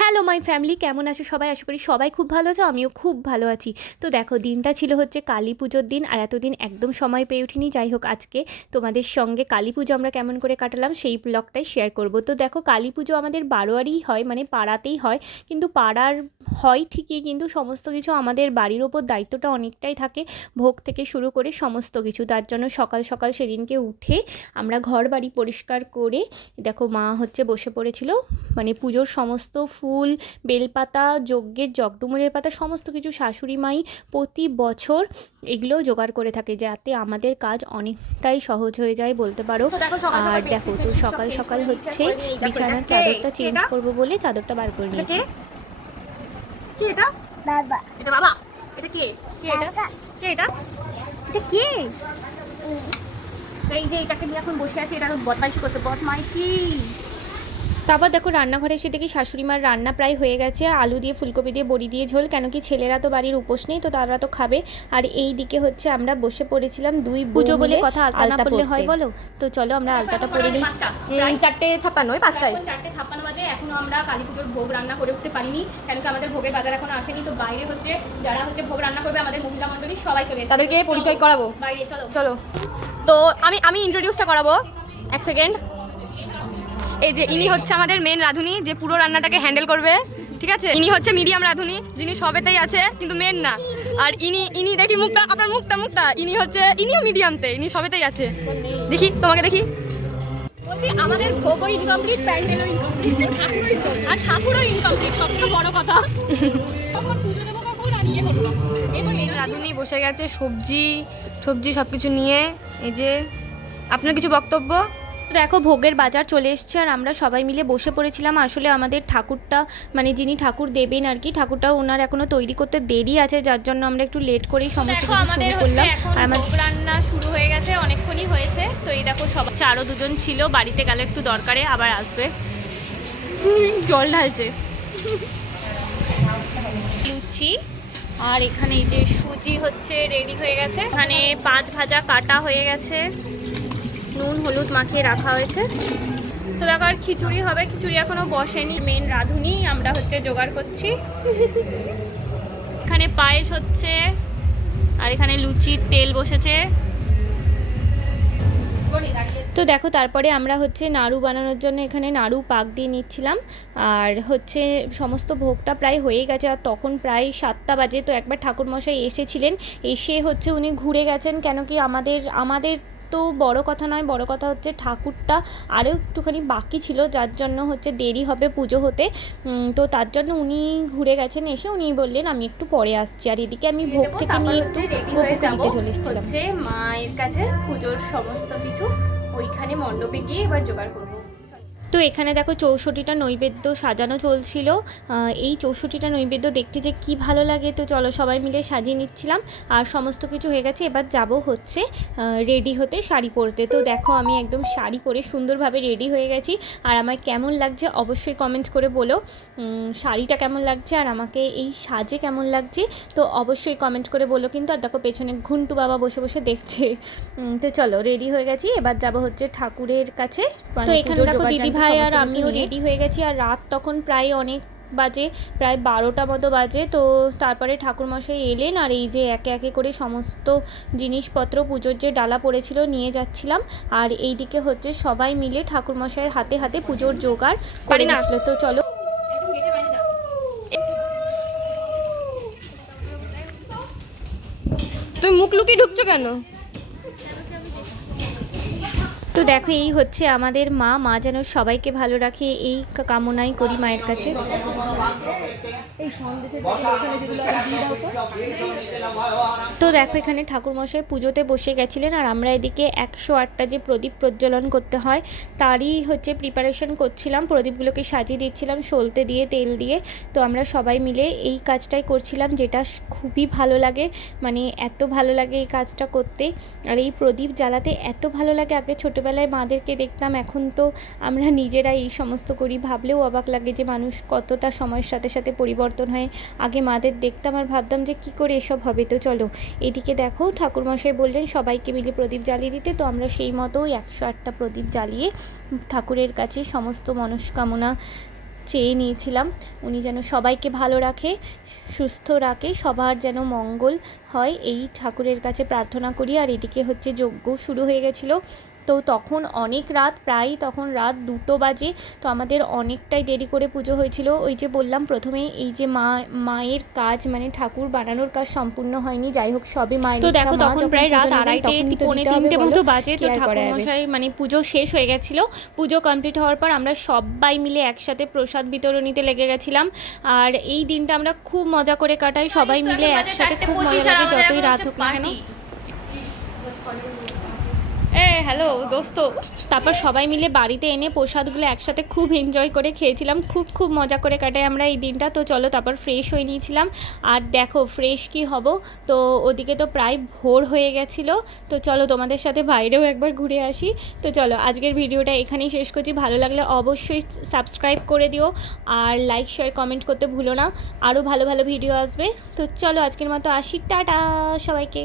Hello my family, কেমন আছো সবাই? আশা করি সবাই খুব ভালো আছো, আমিও খুব ভালো আছি। তো দেখো, দিনটা ছিল হচ্ছে কালী পুজোর দিন, আর এতদিন একদম সময় পেয়ে উঠিনি। যাই হোক, আজকে তোমাদের সঙ্গে কালী পুজো আমরা কেমন করে কাটালাম সেই ব্লগটাই শেয়ার করব। তো দেখো, কালী পুজো আমাদের বারোয়ারি হয়, মানে পাড়াতেই হয়, কিন্তু পাড়ার হয় ঠিকই, কিন্তু সমস্ত কিছু আমাদের বাড়ির ওপর দায়িত্বটা অনেকটাই থাকে, ভোগ থেকে শুরু করে সমস্ত কিছু। তার জন্য সকাল সকাল সেদিনকে উঠে আমরা ঘর বাড়ি পরিষ্কার করে, দেখো মা হচ্ছে বসে পড়েছিল, মানে পুজোর সমস্ত ফুল, বেলপাতা, যজ্ঞের জগডুমুরের পাতা, সমস্ত কিছু শাশুড়ি মাই প্রতি বছর এগুলো জোগাড় করে থাকে, যাতে আমাদের কাজ অনেকটাই সহজ হয়ে যায় বলতে পারো। আর দেখো, তো সকাল সকাল হচ্ছে বিছানার চাদরটা চেঞ্জ করব বলে চাদরটা বার করে নিয়েছি। কে এটা? বাবা। এটা বাবা? এটা কে? কে এটা? কে এটা? এটা কে? এই যে এটাকে নিয়ে এখন বসে আছে, এটা বদমাইশি করতে, বদমাইশি। তারপর দেখো, রান্নাঘরে এসে দেখি শাশুড়ি মার রান্না প্রায় হয়ে গেছে, আলু দিয়ে ফুলকপি দিয়ে বড়ি দিয়ে ঝোল, কেন কি ছেলেরা তো বাড়ির উপোস নেই, তো তারা তো খাবে। আর এই দিকে হচ্ছে আমরা বসে পড়েছিলাম দুই পুজো বলে কথা, আলতা না পড়লে হয় বলো? তো চলো আমরা আলতাটা পরে নিই। 4:56, 5টায় 4:56 বাজে, এখনো আমরা কালী পুজোর ভোগ রান্না করে উঠতে পারিনি, কেন কি আমাদের ভোগের বাজার এখনো আসেনি। তো বাইরে হচ্ছে যারা হচ্ছে ভোগ রান্না করবে, আমাদের মহিলা মণ্ডলী সবাই চলে এসেছে, তাদেরকে পরিচয় করাবো। বাইরে চলো চলো, তো আমি ইন্ট্রোডিউসটা করাবো। এক সেকেন্ড। এই যে ইনি হচ্ছে আমাদের মেন রাঁধুনি, যে পুরো রান্নাটাকে হ্যান্ডেল করবে, ঠিক আছে? ইনি হচ্ছে মিডিয়াম রাঁধুনি, যিনি সবেতেই আছে কিন্তু মেন না। আর ইনি দেখি মুখটা, আপনার মুখটা ইনিও মিডিয়ামতে, ইনি সবেতেই আছে। দেখি, তোমাকে দেখি। বলছি, আমাদের ভোগও ইনকমপ্লিট, প্যান্ডেলও ইনকমপ্লিট, আর ঠাকুরও ইনকমপ্লিট, সবচেয়ে বড় কথা। মেন রাঁধুনি বসে গেছে সবজি সব কিছু নিয়ে। এই যে, আপনার কিছু বক্তব্য? দেখো, ভোগের বাজার চলে এসছে, আর আমরা সবাই মিলে বসে পড়েছিলাম। আসলে আমাদের ঠাকুরটা, মানে যিনি ঠাকুর দেবেন আর কি, ঠাকুরটা ওনার এখনো তৈরি করতে দেরি আছে, যার জন্য আমরা একটু লেট করেই সমস্ত কিছু শুরু করলাম। আর আমাদের রান্না শুরু হয়ে গেছে, অনেকক্ষণই হয়েছে। তো এই দেখো, সবাই আরও দুজন ছিল, বাড়িতে গেলে একটু দরকারে আবার আসবে। জল ঢালছে। লুচি, আর এখানে এই যে সুজি হচ্ছে রেডি হয়ে গেছে, এখানে 5 ভাজা কাটা হয়ে গেছে, নুন হলুদ মাখিয়ে রাখা হয়েছে। তো দেখো, আর খিচুড়ি হবে, খিচুড়ি এখনো বসেনি। মেন রাঁধুনি আমরা হচ্ছে জোগাড় করছি। এখানে পায়েস হচ্ছে, আর এখানে লুচির তেল বসেছে। তো দেখো, তারপরে আমরা হচ্ছে নাড়ু বানানোর জন্য এখানে নাড়ু পাক দিয়ে নিচ্ছিলাম, আর হচ্ছে সমস্ত ভোগটা প্রায় হয়ে গেছে, আর তখন প্রায় 7টা বাজে। তো একবার ঠাকুরমশাই এসেছিলেন, এসে হচ্ছে উনি ঘুরে গেছেন, কেন কি আমাদের তো বড় কথা নয়, বড় কথা হচ্ছে ঠাকুরটা আরও একটুখানি বাকি ছিল, যার জন্য হচ্ছে দেরি হবে পুজো হতে। তো তার জন্য উনি ঘুরে গেছেন, এসে উনি বললেন আমি একটু পরে আসছি। আর এদিকে আমি ভোগ থেকে নিয়ে একটু গোপুকে দিতে চলে এসেছিলাম। মায়ের কাছে পুজোর সমস্ত কিছু ওইখানে মণ্ডপে গিয়ে এবার জোগাড় করবো। তো এখানে দেখো, 64টা নৈবেদ্য সাজানো চলছিল। এই 64টা নৈবেদ্য দেখতে যে কি ভালো লাগে। তো চলো, সবাই মিলে সাজিয়ে নিচ্ছিলাম, আর সমস্ত কিছু হয়ে গেছে। এবার যাব হচ্ছে রেডি হতে, শাড়ি পরতে। তো দেখো, আমি একদম শাড়ি পরে সুন্দরভাবে রেডি হয়ে গেছি, আর আমার কেমন লাগছে অবশ্যই কমেন্ট করে বলো, শাড়িটা কেমন লাগছে আর আমাকে এই সাজে কেমন লাগছে, তো অবশ্যই কমেন্ট করে বলো কিন্তু। আর দেখো, পেছনে ঘুন্টু বাবা বসে বসে দেখছে। তো চলো, রেডি হয়ে গেছি, এবার যাব হচ্ছে ঠাকুরের কাছে। তো এখানে দেখো, দিদি ভাই আর আমিও রেডি হয়ে গেছি, আর রাত তখন প্রায় অনেক বাজে, প্রায় 12টা মতো বাজে। তো তারপরে ঠাকুরমশাই এলেন, আর এই যে একে একে করে সমস্ত জিনিসপত্র, পুজোর যে ডালা পড়েছিল নিয়ে যাচ্ছিলাম, আর এই দিকে হচ্ছে সবাই মিলে ঠাকুরমশাইয়ের হাতে হাতে পুজোর জোগাড় করে নিচ্ছিল। তো চলো, তুমি মুখ লুকিয়ে ঢুকছো কেন? তো দেখো, এই হচ্ছে আমাদের মা যেন সবাইকে ভালো রাখে, এই কামনাই করি মায়ের কাছে। তো দেখো, এখানে ঠাকুরমশাই পুজোতে বসে গেছিলেন, আর আমরা এদিকে 108টা যে প্রদীপ প্রজ্বলন করতে হয় তারই হচ্ছে প্রিপারেশন করছিলাম, প্রদীপগুলোকে সাজিয়ে দিচ্ছিলাম সলতে দিয়ে, তেল দিয়ে। তো আমরা সবাই মিলে এই কাজটাই করছিলাম, যেটা খুবই ভালো লাগে, মানে এত ভালো লাগে এই কাজটা করতে, আর এই প্রদীপ জ্বালাতে এত ভালো লাগে। আগে ছোটোবেলায় মাদেরকে দেখতাম, এখন তো আমরা নিজেরাই এই সমস্ত করি, ভাবলেও অবাক লাগে যে মানুষ কতটা সময়ের সাথে সাথে পরিবর্তন পরিবর্তন হয়। আগে মাদের দেখতাম আর ভাবতাম যে কী করে এসব হবে। তো চলো এদিকে দেখো ঠাকুরমশাই বললেন সবাইকে মিলে প্রদীপ জ্বালিয়ে দিতে, তো আমরা সেই মতোই 108টা প্রদীপ জ্বালিয়ে ঠাকুরের কাছে সমস্ত মনস্কামনা চেয়ে নিয়েছিলাম। উনি যেন সবাইকে ভালো রাখে, সুস্থ রাখে, সবার যেন মঙ্গল হয় এই ঠাকুরের কাছে প্রার্থনা করি। আর এদিকে হচ্ছে যজ্ঞ শুরু হয়ে গেছিলো। তো তখন অনেক রাত, প্রায় তখন রাত 2টো বাজে। তো আমাদের অনেকটাই দেরি করে পুজো হয়েছিল। ওই যে বললাম প্রথমে এই যে মায়ের কাজ মানে ঠাকুর বানানোর কাজ সম্পূর্ণ হয়নি, যাই হোক সবই মায়ের ইচ্ছা। তো দেখো তখন প্রায় রাত 2:30 পৌনে 3টে মতো বাজে। তো ঠাকুরমশাই মানে পুজো শেষ হয়ে গেছিলো। পুজো কমপ্লিট হওয়ার পর আমরা সবাই মিলে একসাথে প্রসাদ বিতরণীতে লেগে গেছিলাম। আর এই দিনটা আমরা খুব মজা করে কাটাই সবাই মিলে একসাথে, খুব মজা লাগে যতই রাত হোক না কেন। হ্যালো দোস্ত। তারপর সবাই মিলে বাড়িতে এনে প্রসাদগুলো একসাথে খুব এনজয় করে খেয়েছিলাম, খুব মজা করে কাটাই আমরা এই দিনটা। তো চলো তারপর ফ্রেশ হয়ে নিয়েছিলাম। আর দেখো ফ্রেশ কি হব, তো ওদিকে তো প্রায় ভোর হয়ে গেছিলো। তো চলো তোমাদের সাথে বাইরেও একবার ঘুরে আসি। তো চলো আজকের ভিডিওটা এখানেই শেষ করছি। ভালো লাগলে অবশ্যই সাবস্ক্রাইব করে দিও আর লাইক শেয়ার কমেন্ট করতে ভুলো না। আরও ভালো ভালো ভিডিও আসবে। তো চলো আজকের মতো আসি, টাটা সবাইকে।